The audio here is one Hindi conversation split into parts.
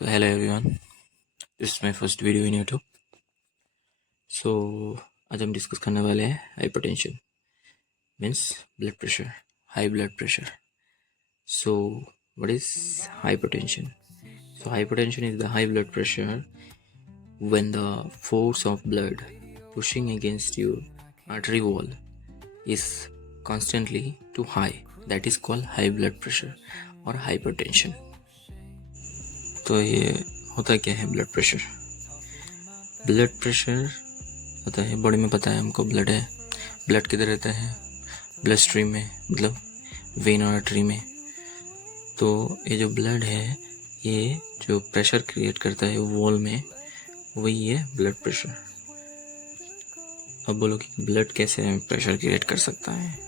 So hello everyone, this is my first video in YouTube. So आज हम डिस्कस करने वाले हैं hypertension means blood pressure, high blood pressure. So what is hypertension? So hypertension is the high blood pressure when the force of blood pushing against your artery wall is constantly too high. That is called high blood pressure or hypertension. तो ये होता क्या है ब्लड प्रेशर? ब्लड प्रेशर होता है बॉडी में, पता है हमको ब्लड है. ब्लड किधर रहता है? ब्लड स्ट्रीम में, मतलब वेन और आर्टरी में. तो ये जो ब्लड है ये जो प्रेशर क्रिएट करता है वॉल में, वही है ब्लड प्रेशर. अब बोलो कि ब्लड कैसे प्रेशर क्रिएट कर सकता है?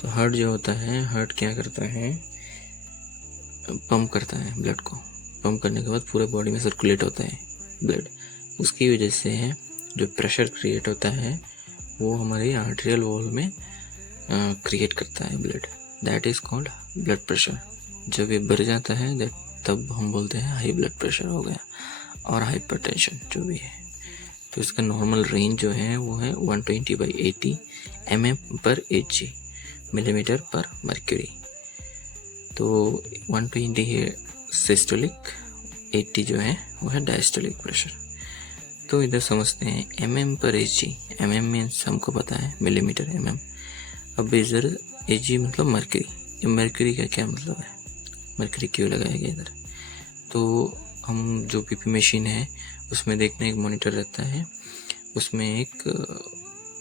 तो हार्ट जो होता है, हार्ट क्या करता है? पंप करता है ब्लड को. पंप करने के बाद पूरे बॉडी में सर्कुलेट होता है ब्लड. उसकी वजह से जो प्रेशर क्रिएट होता है वो हमारे आर्टेरियल वॉल में क्रिएट करता है blood. That is called blood pressure. जब ये बढ़ जाता है तब हम बोलते हैं हाई ब्लड प्रेशर हो गया और हाइपरटेंशन जो भी है. तो इसका नॉर्मल रेंज जो है वो है 120/80 mm/Hg, मिलीमीटर पर मर्क्यूरी. तो 120 है सिस्टोलिक, 80 जो है वो है डायस्टोलिक प्रेशर. तो इधर समझते हैं mm/Hg. mm मीन्स हमको पता है मिलीमीटर mm. अब इधर Hg मतलब मर्क्यूरी. मर्क्यूरी का क्या मतलब है? मर्क्यूरी क्यों लगाया गया इधर? तो हम जो पीपी मशीन है उसमें देखने एक मॉनिटर रहता है, उसमें एक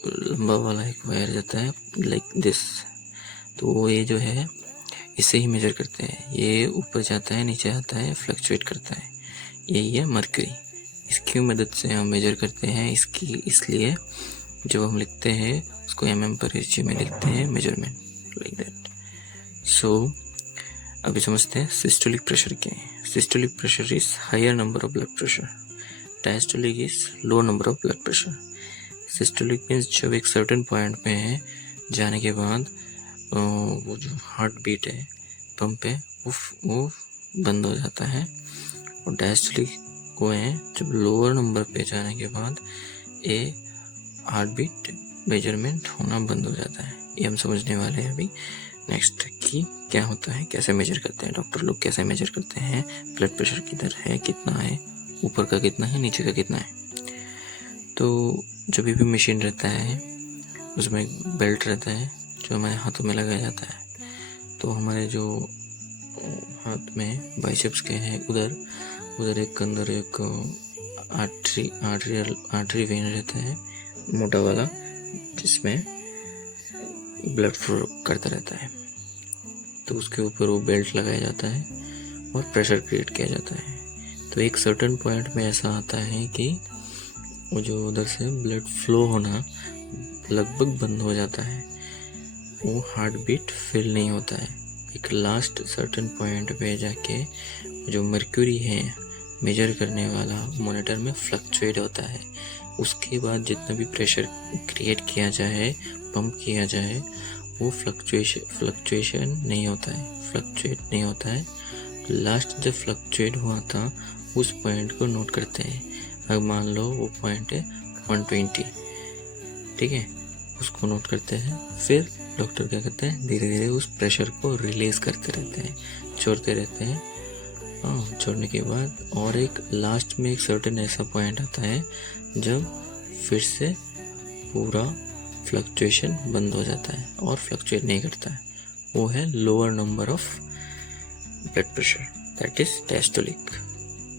लंबा वाला एक वायर जाता है लाइक दिस. तो ये जो है इसे ही मेजर करते हैं. ये ऊपर जाता है, नीचे आता है, फ्लक्चुएट करता है. यही है मर्क्यूरी. इसकी मदद से हम मेजर करते हैं. इसलिए जब हम लिखते हैं उसको mm/Hg में लिखते हैं मेजरमेंट लाइक दैट. सो अभी समझते हैं सिस्टोलिक प्रेशर क्या है. Systolic pressure is higher number of blood pressure. Diastolic is low number of blood pressure. Systolic means जब एक सर्टेन पॉइंट पे है जाने के बाद वो जो हार्ट बीट है, पंप है, वो बंद हो जाता है. और डायस्टोलिक को है जब लोअर नंबर पे जाने के बाद ये हार्ट बीट मेजरमेंट होना बंद हो जाता है. ये हम समझने वाले हैं अभी नेक्स्ट कि क्या होता है, कैसे मेजर करते हैं डॉक्टर लोग, कैसे मेजर करते हैं ब्लड प्रेशर किधर है, कितना है, ऊपर का कितना है, नीचे का कितना है. तो जो भी मशीन रहता है उसमें एक बेल्ट रहता है जो हमारे हाथों में लगाया जाता है. तो हमारे जो हाथ में बाइसेप्स के हैं उधर एक अंदर एक आर्टरी वेन रहता है मोटा वाला, जिसमें ब्लड फ्लो करता रहता है. तो उसके ऊपर वो बेल्ट लगाया जाता है और प्रेशर क्रिएट किया जाता है. तो एक सर्टेन पॉइंट में ऐसा आता है कि वो जो उधर से ब्लड फ्लो होना लगभग बंद हो जाता है. वो हार्ट बीट फील नहीं होता है. एक लास्ट सर्टेन पॉइंट पे जाके जो मर्क्यूरी है मेजर करने वाला मॉनिटर में फ्लक्चुएट होता है. उसके बाद जितना भी प्रेशर क्रिएट किया जाए, पंप किया जाए, वो फ्लक्चुएट नहीं होता है. लास्ट जब फ्लक्चुएट हुआ था उस पॉइंट को नोट करते हैं. अब मान लो वो पॉइंट है 120, ठीक है, उसको नोट करते हैं. फिर डॉक्टर क्या करते हैं, धीरे धीरे उस प्रेशर को रिलीज करते रहते हैं, छोड़ते रहते हैं. छोड़ने के बाद और एक लास्ट में एक सर्टेन ऐसा पॉइंट आता है जब फिर से पूरा फ्लक्चुएशन बंद हो जाता है और फ्लक्चुएट नहीं करता है. वो है lower number of blood pressure, that is diastolic.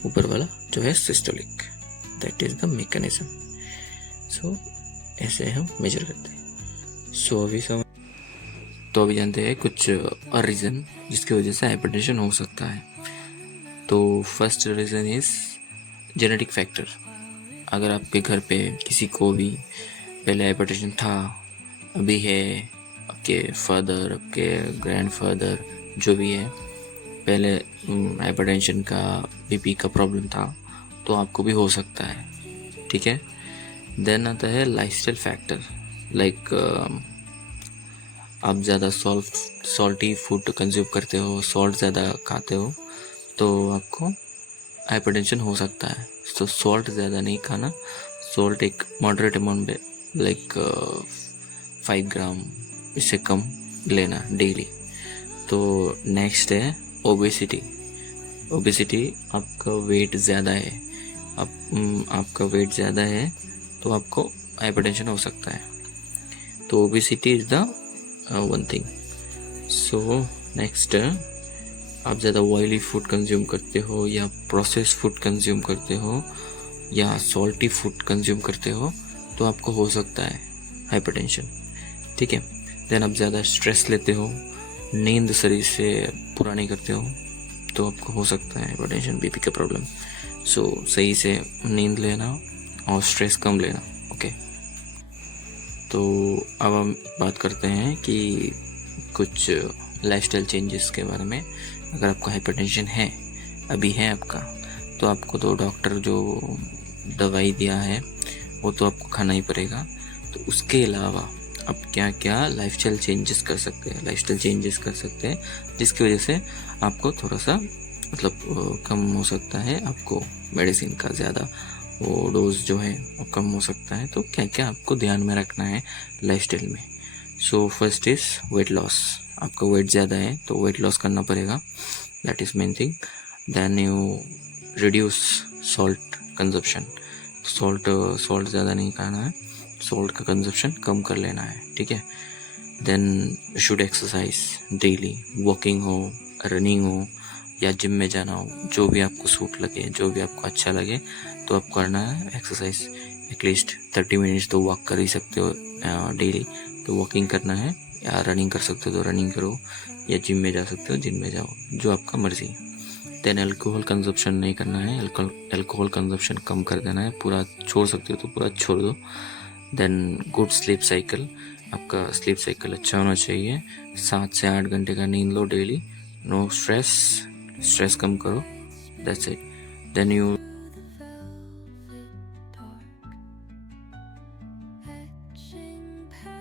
ऊपर वाला जो है systolic. That is the mechanism. So ऐसे हम मेजर करते हैं. सो अभी जानते हैं कुछ और रीज़न जिसकी वजह से हाइपरटेंशन हो सकता है. तो first reason is genetic factor. अगर आपके घर पे किसी को भी पहले हाइपरटेंशन था, अभी है, आपके फादर, आपके ग्रैंडफादर जो भी है, पहले हाइपरटेंशन का, बीपी का प्रॉब्लम था, तो आपको भी हो सकता है. ठीक है. देन आता है लाइफस्टाइल फैक्टर. लाइक आप ज़्यादा सॉल्टी फूड कंज्यूम करते हो, सॉल्ट ज़्यादा खाते हो, तो आपको हाइपरटेंशन हो सकता है। तो सॉल्ट ज़्यादा नहीं खाना, सॉल्ट एक मॉडरेट अमाउंट में, लाइक 5 ग्राम, इससे कम लेना डेली। तो नेक्स्ट है ओबेसिटी। ओबेसिटी, आपका वेट ज़्यादा है, आपका वेट ज़्यादा है तो आपको हाइपरटेंशन हो सकता है। तो obesity is the one thing. So next, आप ज़्यादा ऑयली फूड कंज्यूम करते हो या प्रोसेस फूड कंज्यूम करते हो या सॉल्टी फूड कंज्यूम करते हो तो आपको हो सकता है हाइपरटेंशन। ठीक है। देन आप ज़्यादा स्ट्रेस लेते हो, नींद शरीर से पूरा नहीं करते हो तो आपको हो सकता है हाइपरटेंशन, बीपी का प्रॉब्लम। सो सही से नींद लेना और स्ट्रेस कम लेना। ओके। तो अब हम बात करते हैं कि कुछ लाइफस्टाइल चेंजेस के बारे में। अगर आपको हाइपरटेंशन है, अभी है आपका, तो आपको तो डॉक्टर जो दवाई दिया है वो तो आपको खाना ही पड़ेगा। तो उसके अलावा आप क्या क्या लाइफस्टाइल चेंजेस कर सकते हैं जिसकी वजह से आपको थोड़ा सा मतलब कम हो सकता है, आपको मेडिसिन का ज़्यादा वो डोज जो है वो कम हो सकता है। तो क्या क्या आपको ध्यान में रखना है लाइफस्टाइल में। So first is weight loss. आपका वेट ज़्यादा है तो वेट लॉस करना पड़ेगा, that is main thing. Then you reduce salt consumption. Salt ज़्यादा नहीं खाना है, सॉल्ट का कंजप्शन कम कर लेना है। ठीक है। Then should exercise daily, walking हो, रनिंग हो या जिम में जाना हो, जो भी आपको सूट लगे, जो भी आपको अच्छा लगे तो आप करना है एक्सरसाइज। एटलीस्ट 30 मिनट्स तो वॉक कर ही सकते हो डेली, तो वॉकिंग करना है, या रनिंग कर सकते हो तो रनिंग करो, या जिम में जा सकते हो जिम में जाओ, जो आपका मर्जी। देन अल्कोहल कंजप्शन नहीं करना है, अल्कोहल कंजप्शन कम कर देना है, पूरा छोड़ सकते हो तो पूरा छोड़ दो। देन गुड स्लीप साइकिल, आपका स्लीप साइकिल अच्छा होना चाहिए, 7 से 8 घंटे का नींद लो डेली। नो स्ट्रेस कम करो, दैट्स इट। Then you